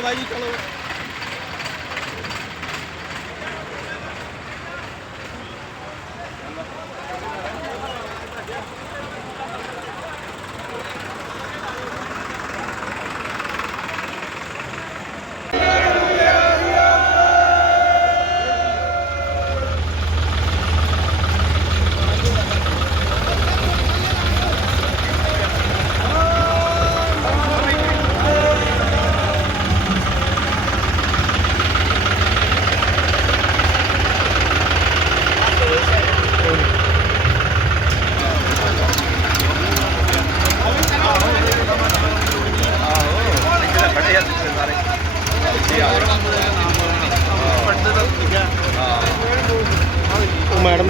ਜੀ ਚਲੋ ਚਲੋ ਬਾਈ ਜੀ ਚਲੋ।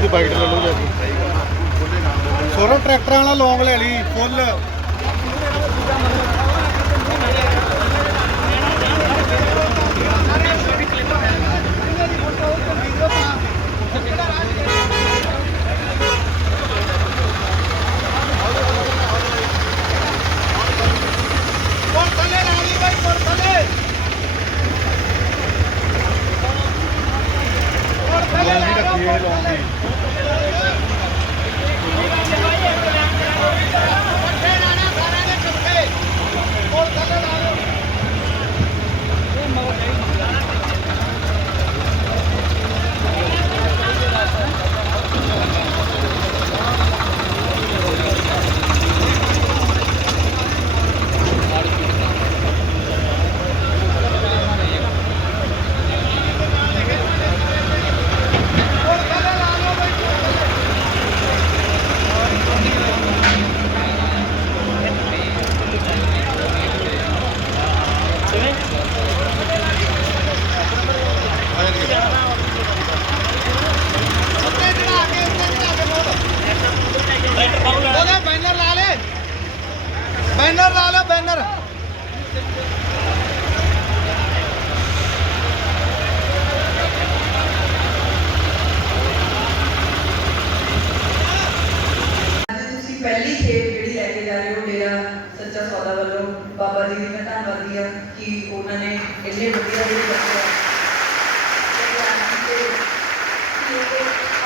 ਦੀ ਬਾਈਟ ਲੈ ਲਓ ਜੀ ਸੋਰੋ ਟਰੈਕਟਰਾਂ ਵਾਲਾ ਲੌਂਗ ਲੈ ਲਈ ਫੁੱਲ ਲੌਂਗ ਹੀ ਰੱਖੀ ਹੈ ਲੌਂਗ ਦੀ ਉਹਦਾ ਬੈਨਰ ਲਾ ਲੈ ਬੈਨਰ ਲਾ ਲੈ ਬੈਨਰ। ਪਹਿਲੀ ਖੇਪ ਜਿਹੜੀ ਲੈ ਕੇ ਜਾ ਰਹੇ ਹੋ, ਮੇਰਾ ਸੱਚਾ ਸੌਦਾ ਵੱਲੋਂ, ਬਾਬਾ ਜੀ ਦੀ ਮੈਂ ਧੰਨਵਾਦੀ ਆ ਕਿ ਉਹਨਾਂ ਨੇ ਇੰਨੇ ਵਧੀਆ ਜਿਹੜੇ ਬੱਚੇ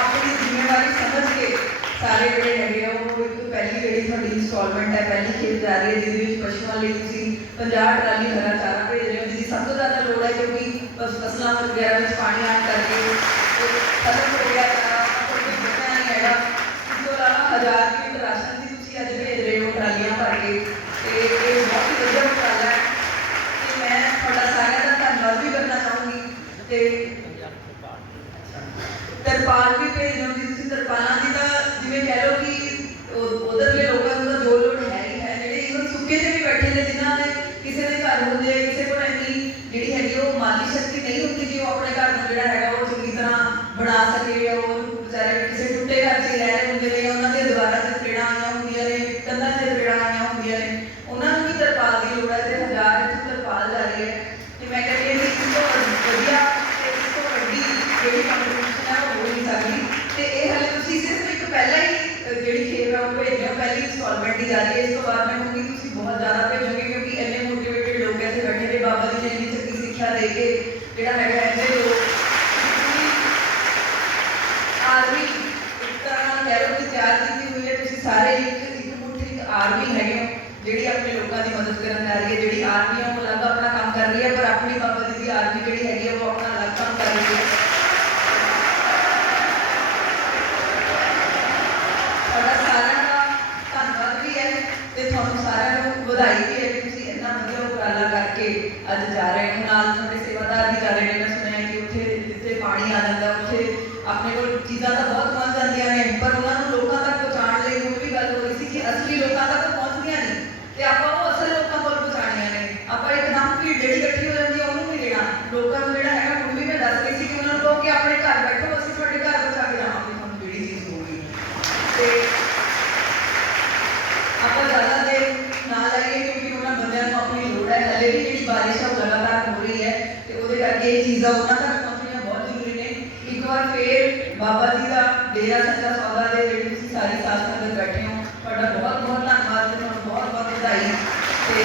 ਆਪਣੀ ਜ਼ਿੰਮੇਵਾਰੀ ਸਮਝ ਕੇ ਸਾਰੇ ਤੁਹਾਡੀ ਇਨਸਟਾਲਮੈਂਟ ਹੈ ਪਹਿਲੀ ਖੇਪ ਜਾ ਰਹੀ ਹੈ ਜਿਹਦੇ ਵਿੱਚ ਪਸ਼ੂਆਂ ਲਈ ਤੁਸੀਂ 50 ਟਰਾਲੀ ਹਰਾ ਚਾਰਾ ਭੇਜ ਰਹੇ ਹੋ ਜਿਹਦੀ ਸਭ ਤੋਂ ਜ਼ਿਆਦਾ ਲੋੜ ਹੈ ਕਿਉਂਕਿ ਫਸ- ਫਸਲਾਂ ਵਗੈਰਾ ਵਿੱਚ ਪਾਣੀ ਆਉਣ ਕਰਕੇ ਖਤਮ ਹੋ ਗਿਆ ਚਾਰਾ ਕੋਈ ਬਚਿਆ ਨਹੀਂ ਹੈਗਾ। ਇਸ ਤੋਂ ਇਲਾਵਾ ਹਜ਼ਾਰ ਕਿਲੋ ਰਾਸ਼ਨ ਦੀ ਤੁਸੀਂ ਅੱਜ ਭੇਜ ਰਹੇ ਹੋ ਟਰਾਲੀਆਂ ਭਰ ਕੇ। ਤੇ ਇਹ ਬਹੁਤ ਹੀ ਵਧੀਆ ਉਪਰਾਲਾ ਹੈ। ਤੇ ਮੈਂ ਤੁਹਾਡਾ ਸਾਰਿਆਂ ਦਾ ਧੰਨਵਾਦ ਵੀ ਕਰਨਾ ਚਾਹੂੰਗੀ। ਤੇ ਤਰਪਾਲ ਵੀ ਭੇਜ ਦਿਓ ਜੀ ਤੁਸੀਂ ਤਰਪਾਲਾਂ ਦੀ ਤਾਂ ਜਿਵੇਂ ਕਹਿ ਲਓ ਕਿ ਉਧਰਲੇ ਲੋਕਾਂ ਨੂੰ ਤਾਂ ਜੋ ਲੋੜ ਹੈ ਹੀ ਹੈ ਜਿਹੜੇ ਇਵਨ ਸੁੱਕੇ ਤੇ ਵੀ ਬੈਠੇ ਨੇ ਜਿਨ੍ਹਾਂ ਦੇ ਕਿਸੇ ਦੇ ਘਰ ਹੁੰਦੇ ਆ, ਕਿਸੇ ਕੋਲ ਇੰਨੀ ਜਿਹੜੀ ਹੈਗੀ ਉਹ ਮਾਲੀ ਸ਼ਕਤੀ ਨਹੀਂ ਹੁੰਦੀ ਕਿ ਉਹ ਆਪਣੇ ਘਰ ਨੂੰ ਜਿਹੜਾ ਹੈਗਾ ਉਹ ਚੰਗੀ ਤਰ੍ਹਾਂ ਬਣਾ ਸਕੇ ਉਹ ਵਿਚਾਰੇ ਕਿਸੇ ਟੁੱਟੇ ਘਰ 'ਚ ਹੀ ਰਹਿ ਰਹੇ ਹੁੰਦੇ ਨੇ ਉਹਨਾਂ ਦੇ ਦੁਆਰਾ ਤੇ ਤਰੇੜਾਂ ਆਈਆਂ ਹੁੰਦੀਆਂ ਨੇ ਕੰਧਾਂ 'ਤੇ ਤਰੇੜਾਂ ਆਈਆਂ ਹੁੰਦੀਆਂ ਨੇ ਉਹਨਾਂ ਨੂੰ ਵੀ ਤਰਪਾਲ ਦੀ ਲੋੜ ਹੈ ਤੇ ਹਜ਼ਾਰ ਇੱਥੇ ਤਰਪਾਲ ਜਾ ਰਹੀ ਹੈ ਤੇ ਮੈਂ ਕਹਿੰਦੀ ਹਾਂ ਕਿ ਇਸ ਤੋਂ ਵਧੀਆ ਤੇ ਇਸ ਤੋਂ ਵੱਡੀ ਜਿਹੜੀ ਕੰਪੀਟੀਸ਼ਨ ਹੈ ਉਹ ਹੋ ਨਹੀਂ ਸਕਦੀ ਤੇ ਇਹ ਹਾਲੇ ਤੁਸੀਂ ਸਿਰਫ ਇੱਕ ਪਹਿਲਾ ਹੀ ਅਹ, ਜਿਹੜੀ ਖੇਪ ਹੈ ਉਹ ਭੇਜ ਰਹੇ ਹੋ ਪਹਿਲੀ ਇੰਸਟਾਲਮੈਂਟ ਦੀ ਜਾ ਰਹੀ ਹੈ ਇਸ ਤੋਂ ਬਾਅਦ ਮੈਂ ਕਹੂੰਗੀ ਤੁਸੀਂ ਬਹੁਤ ਜ਼ਿਆਦਾ ਭੇਜੋਗੇ ਕਿਉਂਕਿ ਇੰਨੇ ਮੋਟੀਵੇਟਡ ਲੋਕ ਇੱਥੇ ਬੈਠੇ ਨੇ ਬਾਬਾ ਜੀ ਨੇ ਇੰਨੀ ਚੰਗੀ ਸਿੱਖਿਆ ਦੇ ਕੇ ਜਿਹੜਾ ਹੈਗਾ ਇੰਨੇ ਲੋਕ ਆਰਮੀ ਤਰ੍ਹਾਂ ਨਾਲ ਕਹਿ ਤਿਆਰ ਕੀਤੀ ਹੋਈ ਹੈ। ਤੁਸੀਂ ਸਾਰੇ ਇੱਕ ਇੱਕ ਮੁੱਠ ਇੱਕ ਆਰਮੀ ਹੈਗੇ ਹੋ, ਜਿਹੜੀ ਆਪਣੇ ਲੋਕਾਂ ਦੀ ਮਦਦ ਕਰਨ ਜਾ ਰਹੀ ਹੈ, ਜਿਹੜੀ ਬਾਬਾ ਜੀ ਦਾ, ਡੇਰਾ ਸੱਚਾ ਸੌਦਾ ਦੇ ਜਿਹੜੇ ਤੁਸੀਂ ਸਾਰੇ ਸਾਥ ਸੰਗਤ ਬੈਠੇ ਹੋ। ਤੁਹਾਡਾ ਬਹੁਤ ਬਹੁਤ ਧੰਨਵਾਦ ਤੇ ਤੁਹਾਨੂੰ ਬਹੁਤ ਬਹੁਤ ਵਧਾਈ। ਤੇ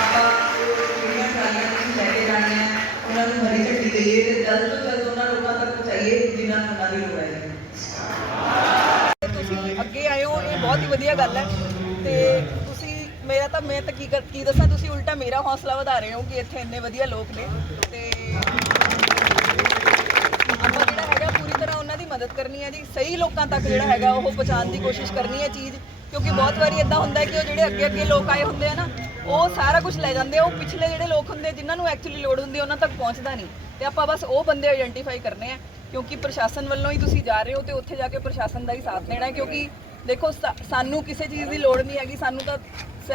ਆਪਾਂ ਜਿਹੜੀਆਂ ਕਾਲੀਆਂ ਤੁਸੀਂ ਲੈ ਕੇ ਜਾਣੀਆਂ, ਉਹਨਾਂ ਨੂੰ ਹਰੀ ਝੱਡੀ ਦੇਈਏ ਤੇ ਜਲਦ ਤੋਂ ਜਲਦ ਉਹਨਾਂ ਲੋਕਾਂ ਤੱਕ ਪਹੁੰਚਾਈਏ ਜਿਨ੍ਹਾਂ ਨੂੰ ਉਹਨਾਂ ਦੀ ਲੋੜ ਹੈ। ਤੁਸੀਂ ਅੱਗੇ ਆਏ ਹੋ, ਇਹ ਬਹੁਤ ਹੀ ਵਧੀਆ ਗੱਲ ਹੈ। ਤੇ ਤੁਸੀਂ, ਮੇਰਾ ਤਾਂ, ਮੈਂ ਤਾਂ ਕੀ ਕੀ ਦੱਸਾਂ, ਤੁਸੀਂ ਉਲਟਾ ਮੇਰਾ ਹੌਸਲਾ ਵਧਾ ਰਹੇ ਹੋ ਕਿ ਇੱਥੇ ਇੰਨੇ ਵਧੀਆ ਲੋਕ ਨੇ। ਮਦਦ ਕਰਨੀ ਹੈ ਜੀ। ਸਹੀ ਲੋਕਾਂ ਤੱਕ ਜਿਹੜਾ ਹੈਗਾ ਉਹ ਪਹੁੰਚਾਉਣ ਦੀ ਕੋਸ਼ਿਸ਼ ਕਰਨੀ ਹੈ ਚੀਜ਼। ਕਿਉਂਕਿ ਬਹੁਤ ਵਾਰੀ ਇਦਾਂ ਹੁੰਦਾ ਕਿ ਉਹ ਜਿਹੜੇ ਅੱਗੇ ਅੱਗੇ ਲੋਕ ਆਏ ਹੁੰਦੇ ਆ ਨਾ, ਉਹ ਸਾਰਾ ਕੁਝ ਲੈ ਜਾਂਦੇ ਆ। ਉਹ ਪਿਛਲੇ ਜਿਹੜੇ ਲੋਕ ਹੁੰਦੇ ਜਿਨ੍ਹਾਂ ਨੂੰ ਐਕਚੁਅਲੀ ਲੋੜ ਹੁੰਦੀ ਉਹਨਾਂ ਤੱਕ ਪਹੁੰਚਦਾ ਨਹੀਂ। ਤੇ ਆਪਾਂ ਬਸ ਉਹ ਬੰਦੇ ਆਇਡੈਂਟੀਫਾਈ ਕਰਨੇ ਆ। ਕਿਉਂਕਿ ਪ੍ਰਸ਼ਾਸਨ ਵੱਲੋਂ ਹੀ ਤੁਸੀਂ ਜਾ ਰਹੇ ਹੋ ਤੇ ਉੱਥੇ ਜਾ ਕੇ ਪ੍ਰਸ਼ਾਸਨ ਦਾ ਹੀ ਸਾਥ ਦੇਣਾ ਹੈ। ਕਿਉਂਕਿ ਦੇਖੋ ਸਾਨੂੰ ਕਿਸੇ ਚੀਜ਼ ਦੀ ਲੋੜ ਨਹੀਂ ਹੈਗੀ। ਸਾਨੂੰ ਤਾਂ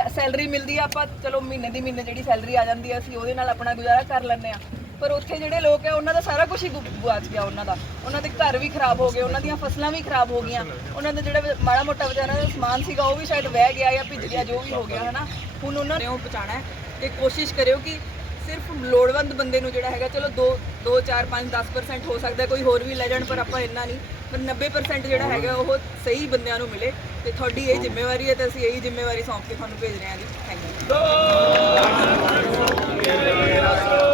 ਸੈਲਰੀ ਮਿਲਦੀ ਆ। ਆਪਾਂ ਚਲੋ ਮਹੀਨੇ ਦੀ ਮਹੀਨੇ ਜਿਹੜੀ ਸੈਲਰੀ ਆ ਜਾਂਦੀ ਆ, ਅਸੀਂ ਉਹਦੇ ਨਾਲ ਆਪਣਾ ਗੁਜ਼ਾਰਾ ਕਰ ਲੈਂਦੇ ਆ। ਪਰ ਉੱਥੇ ਜਿਹੜੇ ਲੋਕ ਆ, ਉਹਨਾਂ ਦਾ ਸਾਰਾ ਕੁਝ ਹੀ ਗੁ- ਗੁਆਚ ਗਿਆ ਉਹਨਾਂ ਦਾ। ਉਹਨਾਂ ਦੇ ਘਰ ਵੀ ਖਰਾਬ ਹੋ ਗਏ, ਉਹਨਾਂ ਦੀਆਂ ਫਸਲਾਂ ਵੀ ਖਰਾਬ ਹੋ ਗਈਆਂ। ਉਹਨਾਂ ਦਾ ਜਿਹੜਾ ਮਾੜਾ ਮੋਟਾ ਵਿਚਾਰਾ ਦਾ ਸਮਾਨ ਸੀਗਾ, ਉਹ ਵੀ ਸ਼ਾਇਦ ਵਹਿ ਗਿਆ ਜਾਂ ਭਿੱਜ ਗਿਆ, ਜੋ ਵੀ ਹੋ ਗਿਆ, ਹਨਾ? ਹੁਣ ਉਹਨਾਂ ਨੇ ਉਹ ਪਹੁੰਚਾਉਣਾ ਹੈ ਤੇ ਕੋਸ਼ਿਸ਼ ਕਰਿਓ ਕਿ ਸਿਰਫ ਲੋੜਵੰਦ ਬੰਦੇ ਨੂੰ ਜਿਹੜਾ ਹੈਗਾ, ਚਲੋ 2 2 4 5 10% ਹੋ ਸਕਦਾ, ਕੋਈ ਹੋਰ ਵੀ ਲੈ ਜਾਣ, ਪਰ ਆਪਾਂ ਇੰਨਾ ਨਹੀਂ। ਪਰ 90% ਜਿਹੜਾ ਹੈਗਾ, ਉਹ ਸਹੀ ਬੰਦਿਆਂ ਨੂੰ ਮਿਲੇ ਤੇ ਤੁਹਾਡੀ ਇਹ ਜ਼ਿੰਮੇਵਾਰੀ ਹੈ ਤੇ ਅਸੀਂ ਇਹੀ ਜ਼ਿੰਮੇਵਾਰੀ ਸੌਂਪ ਕੇ ਤੁਹਾਨੂੰ ਭੇਜ ਰਹੇ ਹਾਂ ਜੀ। Thank you